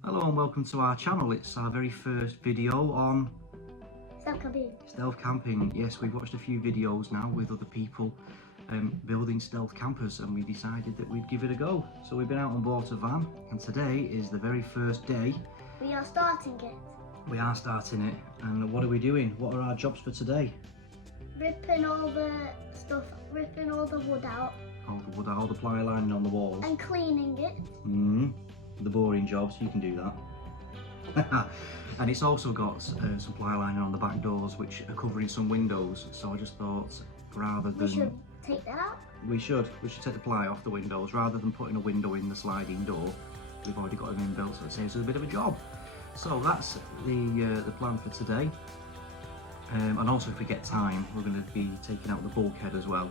Hello and welcome to our channel. It's our very first video on stealth camping. Yes, we've watched a few videos now with other people building stealth campers, and we decided that we'd give it a go. So we've been out and bought a van, and today is the very first day. We are starting it. We are starting it. And what are we doing? What are our jobs for today? Ripping all the stuff, ripping all the wood out. All the wood, all the ply lining on the walls. And cleaning it. The boring jobs, you can do that. And it's also got some ply lining on the back doors, which are covering some windows. So I just thought, rather than... We should take that out. We should take the ply off the windows, rather than putting a window in the sliding door. We've already got them inbuilt, so it saves us a bit of a job. So that's the plan for today. And also, if we get time, we're going to be taking out the bulkhead as well.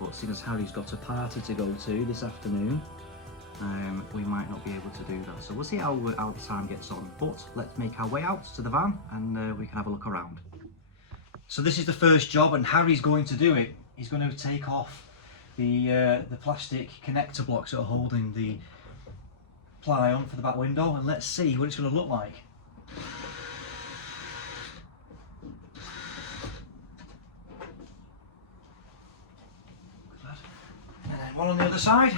But seeing as Harry's got a party to go to this afternoon, we might not be able to do that. So we'll see how the time gets on. But let's make our way out to the van and we can have a look around. So this is the first job, and Harry's going to do it. He's going to take off the plastic connector blocks that are holding the ply on for the back window, and let's see what it's going to look like. And then one on the other side.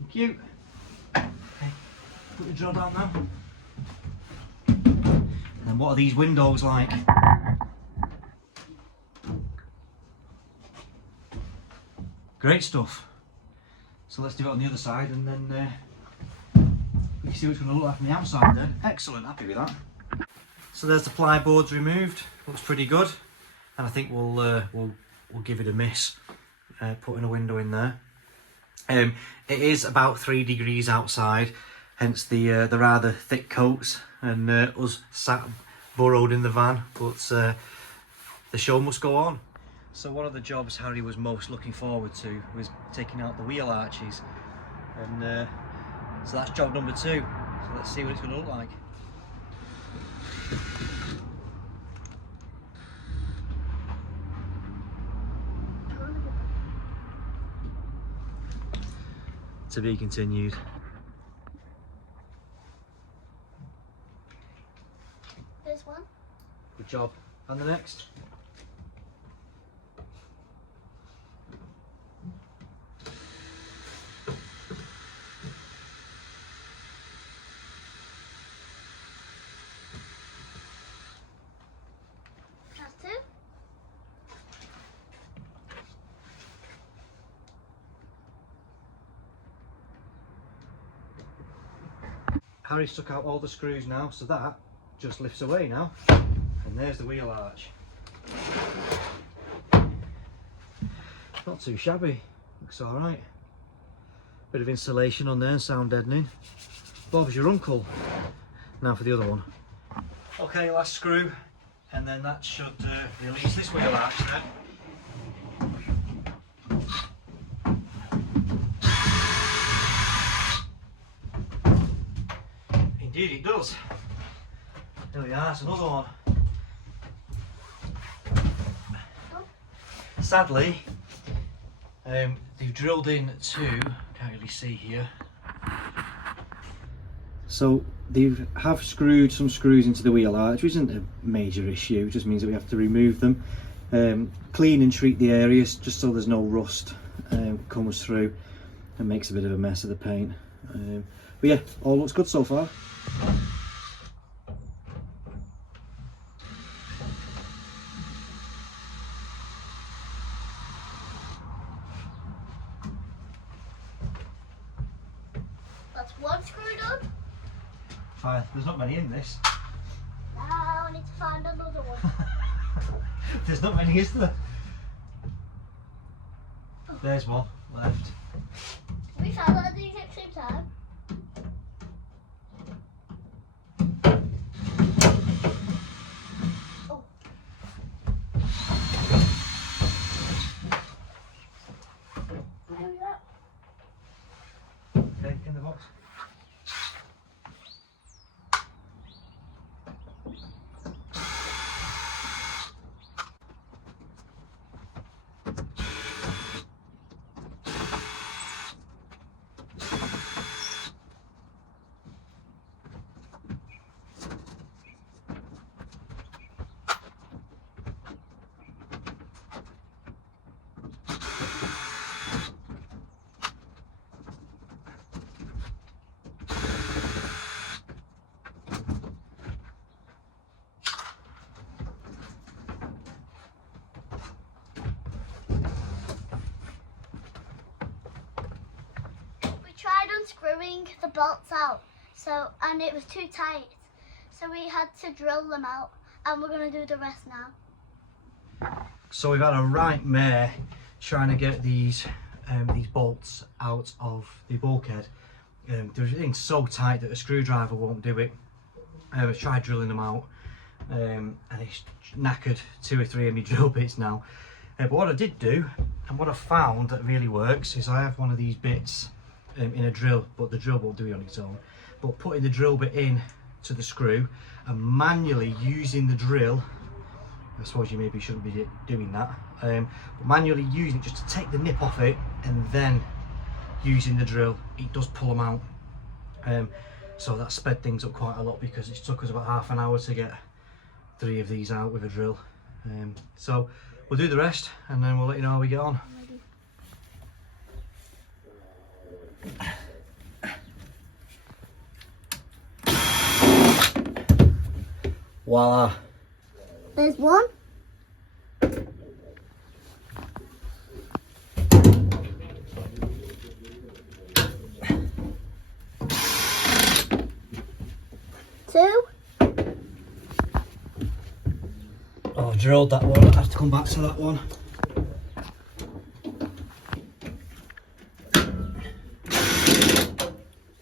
Thank you. Okay, put the drill down now. And then what are these windows like? Great stuff. So let's do it on the other side, and then we can see what it's going to look like from the outside then. Excellent, happy with that. So there's the ply boards removed. Looks pretty good, and I think we'll give it a miss, putting a window in there. It is about 3 degrees outside, hence the rather thick coats, and us sat burrowed in the van, but the show must go on. So one of the jobs Harry was most looking forward to was taking out the wheel arches, and so that's job number 2. So let's see what it's going to look like. To be continued. There's one. Good job. And the next? That's 2. Harry's took out all the screws now, so that just lifts away now. And there's the wheel arch. Not too shabby, looks alright. Bit of insulation on there and sound deadening. Bob's your uncle. Now for the other one. Okay, last screw, and then that should release this wheel arch then. Indeed it does. There we are, that's another one. Sadly, they've drilled in 2, can't really see here. So they have screwed some screws into the wheel arch, which isn't a major issue, it just means that we have to remove them. Clean and treat the areas just so there's no rust comes through and makes a bit of a mess of the paint. But yeah, all looks good so far. That's 1 screw done. Fine, there's not many in this. Now I need to find another one. There's not many, is there? There's one left. We found that at the exact same time. Oh. Where are we at? Okay, in the box. unscrewing the bolts out, and it was too tight, so we had to drill them out, and we're going to do the rest now. So we've had a right mare trying to get these bolts out of the bulkhead. They're in so tight that a screwdriver won't do it. I've tried drilling them out, and it's knackered 2 or 3 of my drill bits now. But what I did do, and what I found that really works, is I have one of these bits in a drill, but the drill won't do it on its own. But putting the drill bit in to the screw and manually using the drill, I suppose you maybe shouldn't be doing that, but manually using it just to take the nip off it, and then using the drill, it does pull them out. So that sped things up quite a lot, because it took us about half an hour to get 3 of these out with a drill. So we'll do the rest, and then we'll let you know how we get on. Voila! There's one. Two. Oh, I've drilled that one. I have to come back to that one.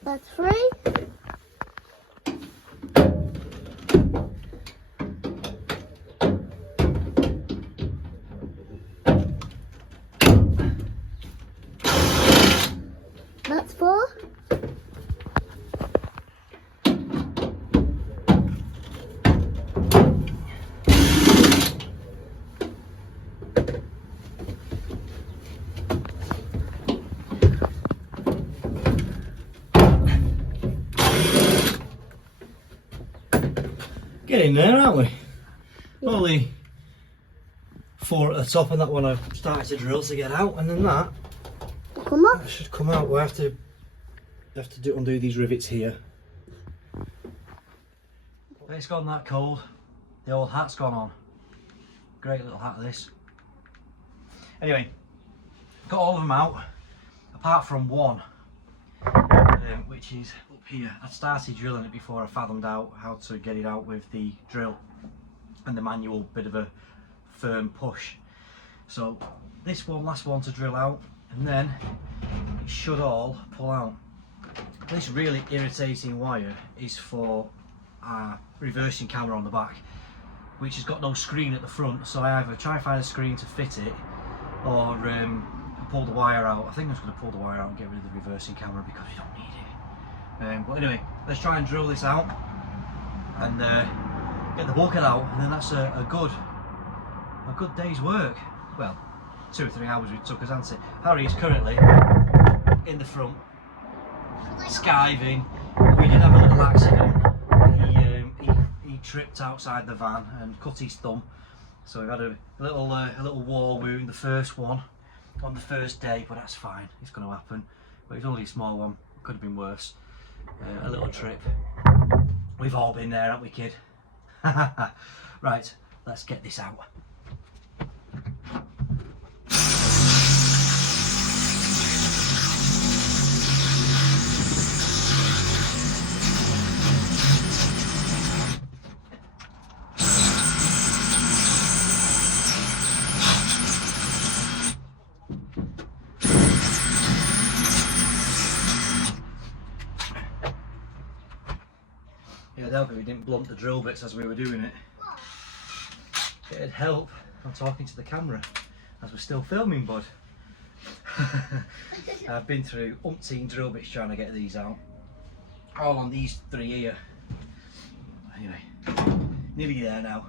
That's 3. That's 4. Getting there, aren't we? Yeah. Only 4 at the top, and that one I've started to drill to get out, and then that should come out. We'll have to undo these rivets here. It's gone that cold. The old hat's gone on. Great little hat, this. Anyway, got all of them out, apart from one, which is up here. I started drilling it before I fathomed out how to get it out with the drill and the manual bit of a firm push. So this one, last one to drill out, and then it should all pull out. This really irritating wire is for our reversing camera on the back, which has got no screen at the front, so I either try and find a screen to fit it, or pull the wire out. I think I'm just going to pull the wire out and get rid of the reversing camera, because we don't need it. But anyway, let's try and drill this out and get the bulkhead out, and then that's a good day's work. Well, 2 or 3 hours it took us, hasn't it? Harry is currently in the front, skiving. We did have a little accident. He tripped outside the van and cut his thumb, so we've had a little war wound, the first one on the first day, but that's fine. It's going to happen. But it's only a small one. Could have been worse. A little trip. We've all been there, haven't we, kid? Right, let's get this out. Yeah, that'll be, we didn't blunt the drill bits as we were doing it. It'd help. I'm talking to the camera as we're still filming, bud. I've been through umpteen drill bits trying to get these out. All on these 3 here. Anyway, nearly there now.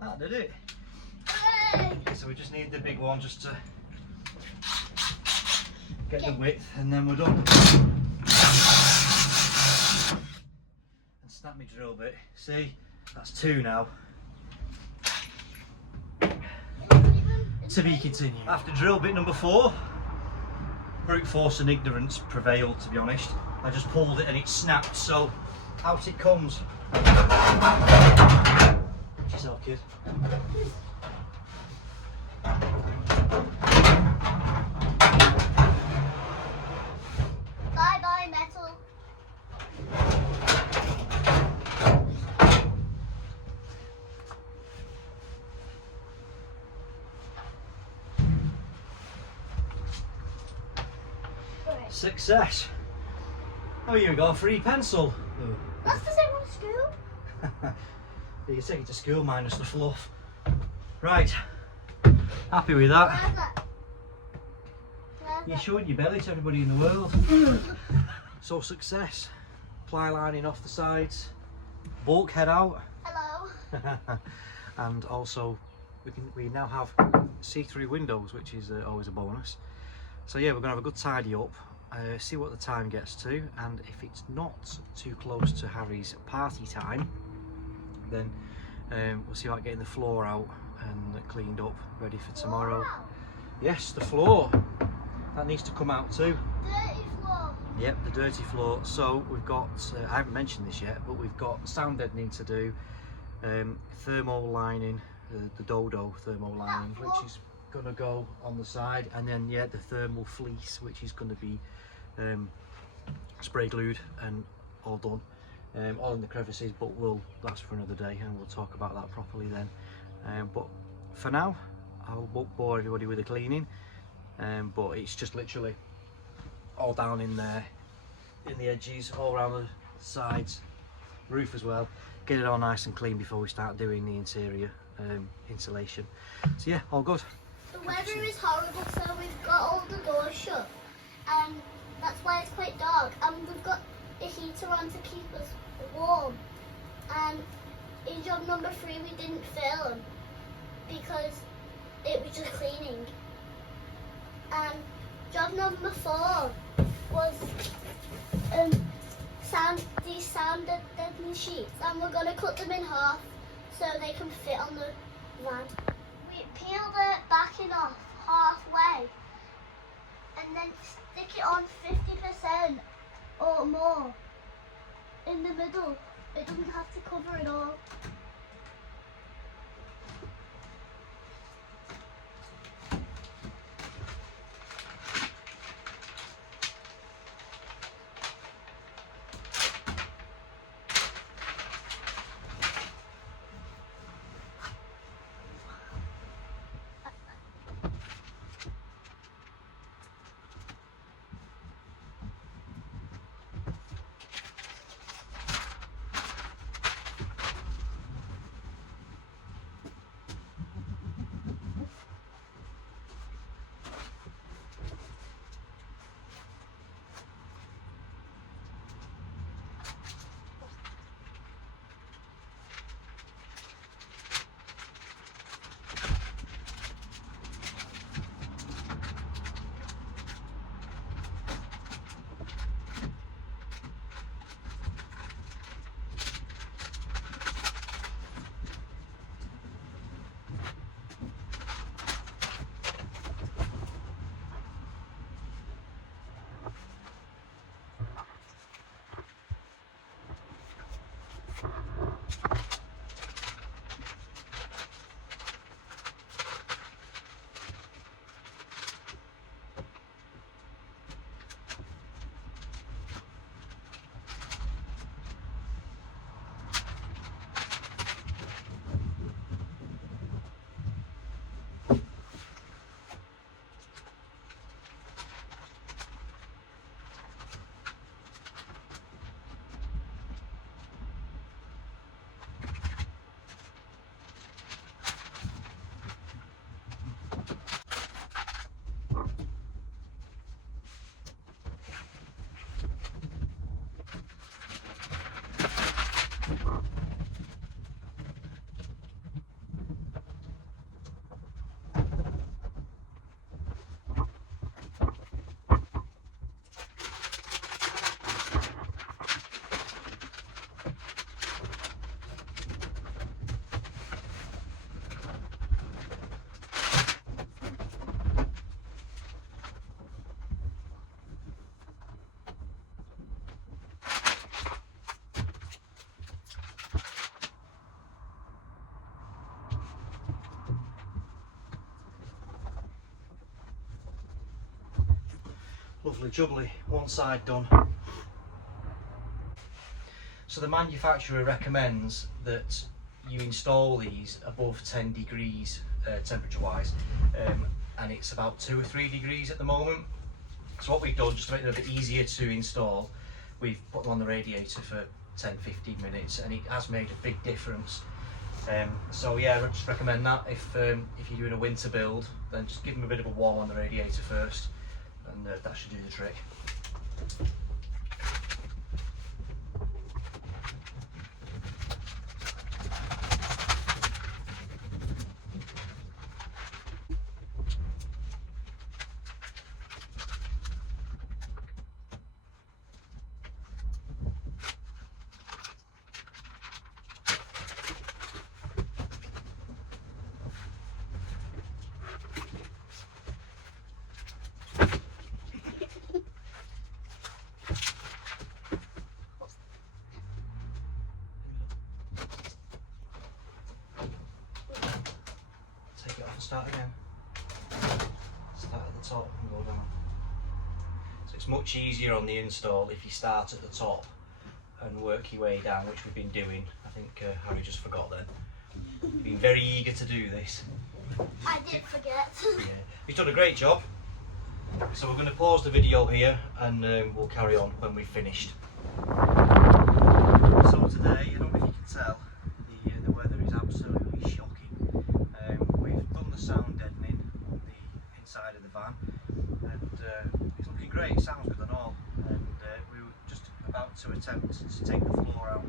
That did it. Okay, so we just need the big one just to get the width, and then we're done. And snap my drill bit. See, that's 2 now. To be continued. After drill bit number 4, brute force and ignorance prevailed, to be honest. I just pulled it and it snapped, so out it comes. Watch yourself, kid. Success. Oh, you got a free pencil. Oh. That's the same on school. You can take it to school minus the fluff. Right. Happy with that. Where's that? You're showing your belly to everybody in the world. So success. Ply lining off the sides. Bulkhead out. Hello. And also we now have see-through windows, which is always a bonus. So yeah, we're gonna have a good tidy up, see what the time gets to, and if it's not too close to Harry's party time, then we'll see about getting the floor out and cleaned up, ready for tomorrow. Wow. Yes, the floor, that needs to come out too. Dirty floor. Yep, the dirty floor. So we've got, I haven't mentioned this yet, but we've got sound deadening to do, thermal lining, the Dodo thermal lining, which is going to go on the side, and then yeah, the thermal fleece, which is going to be spray glued and all done, all in the crevices, but that's for another day and we'll talk about that properly then. But for now, I won't bore everybody with the cleaning, but it's just literally all down in there, in the edges, all around the sides, roof as well. Get it all nice and clean before we start doing the interior insulation. So yeah, all good. The weather is horrible, so we've got all the doors shut, and that's why it's quite dark. And we've got a heater on to keep us warm. And in job number 3, we didn't film because it was just cleaning. And job number 4 was these sound deadening sheets, and we're gonna cut them in half so they can fit on the van. We peel the backing off halfway and then stick it on 50% or more in the middle. It doesn't have to cover it all. Lovely jubbly, one side done. So the manufacturer recommends that you install these above 10 degrees temperature wise, and it's about 2 or 3 degrees at the moment. So what we've done, just to make them a bit easier to install, we've put them on the radiator for 10-15 minutes, and it has made a big difference. So yeah, I just recommend that if you're doing a winter build, then just give them a bit of a warm on the radiator first, and that should do the trick. Start again. Start at the top and go down. So it's much easier on the install if you start at the top and work your way down, which we've been doing. I think Harry just forgot then. You've been very eager to do this. I did forget. Yeah, you've done a great job. So we're going to pause the video here and we'll carry on when we've finished. So today, I don't know if you can tell, the weather is absolutely shocking. We've done the sound deadening on the inside of the van, and it's looking great, it sounds good and all, and we were just about to attempt to take the floor out.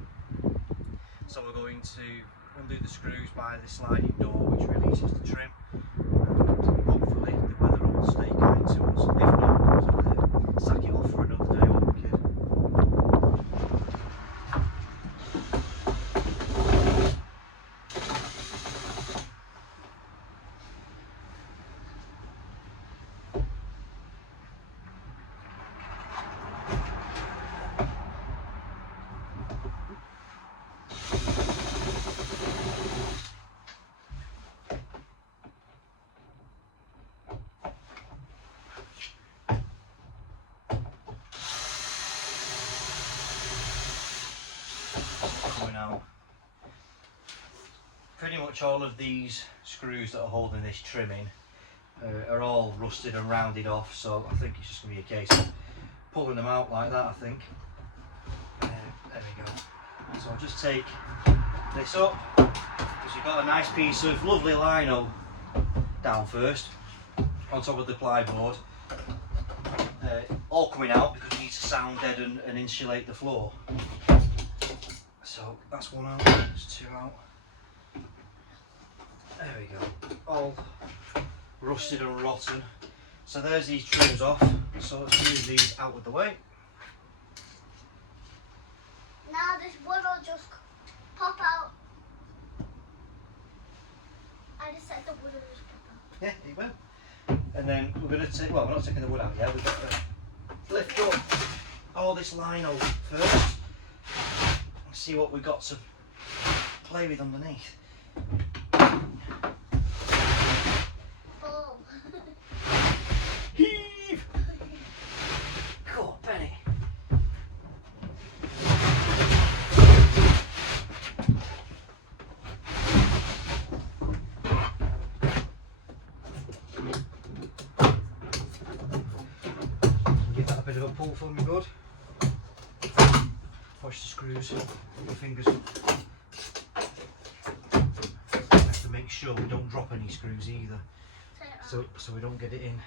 So we're going to undo the screws by the sliding door which releases the trim, and hopefully the weather will stay kind to us. If not, we'll sack it off for another day, won't we, kid? Out. Pretty much all of these screws that are holding this trimming are all rusted and rounded off, so I think it's just going to be a case of pulling them out like that, I think. There we go. So I'll just take this up, because you've got a nice piece of lovely lino down first, on top of the ply board, all coming out because you need to sound deaden and insulate the floor. So that's one out, that's two out. There we go. All rusted and rotten. So there's these trims off. So let's move these out of the way. Now this wood will just pop out. I just said the wood will just pop out. Yeah, it will. And then we're going to take, well, we're not taking the wood out yet. We've got to lift up all this lino first. See what we've got to play with underneath. Oh. Heave! Go on, Penny. Give that a bit of a pull for me, bud. Push the screws with your fingers up. Have to make sure we don't drop any screws either, so we don't get it in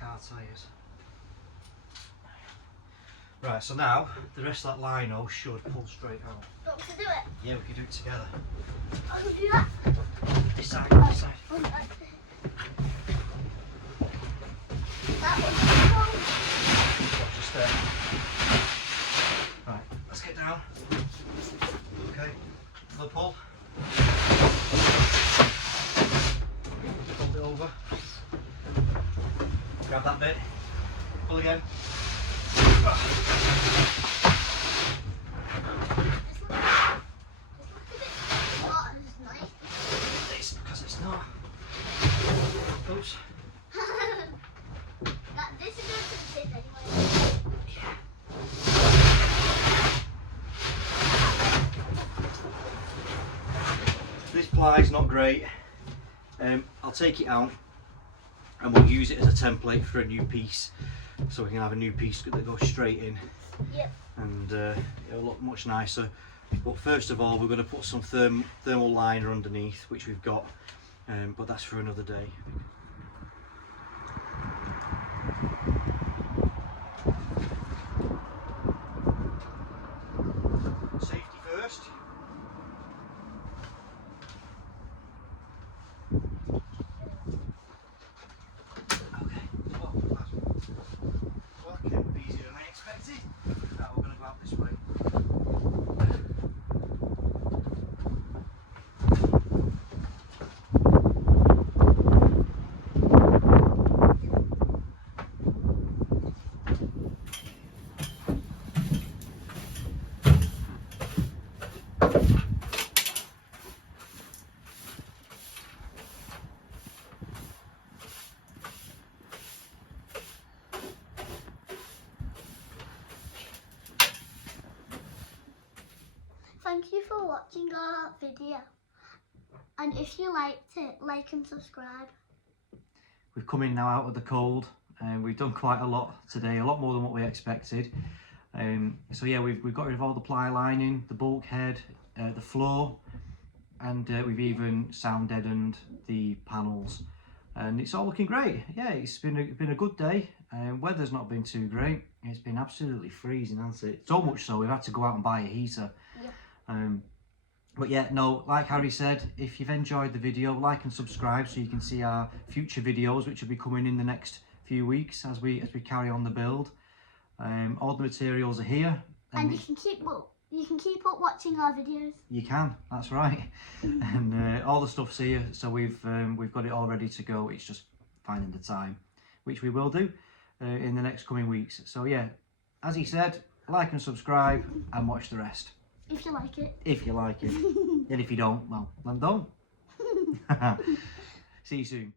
car tyres. Right, so now the rest of that lino should pull straight out. Got to do it. Yeah, we can do it together. I can do that. This side, this side. That was Just there. Right, let's get down. Okay, another pull. Fold it over. Grab that bit. Pull again. It's because it's not. Oops. This is going to the tip anyway. Yeah. This ply's not great. I'll take it out and we'll use it as a template for a new piece. so we can have a new piece that goes straight in. Yep. And it'll look much nicer. But first of all, we're going to put some thermal liner underneath, which we've got, but that's for another day. Safety first. Okay, well, that came up easier than I expected. Now we're going to go out this way. Thank you for watching our video, and if you liked it, like and subscribe. We've come in now out of the cold, and we've done quite a lot today, a lot more than what we expected. So yeah, we've got rid of all the ply lining, the bulkhead, the floor, and we've even sound deadened the panels, and it's all looking great. Yeah, it's been a good day. Weather's not been too great. It's been absolutely freezing, hasn't it? So much so we've had to go out and buy a heater. Yep. But yeah, no, like Harry said, if you've enjoyed the video, like and subscribe so you can see our future videos, which will be coming in the next few weeks as we carry on the build. All the materials are here, and you can keep up watching our videos. You can, that's right. And all the stuff's here, so we've got it all ready to go. It's just finding the time, which we will do in the next coming weeks. So yeah, as he said, like and subscribe and watch the rest. If you like it. If you like it. And if you don't, well, then don't. See you soon.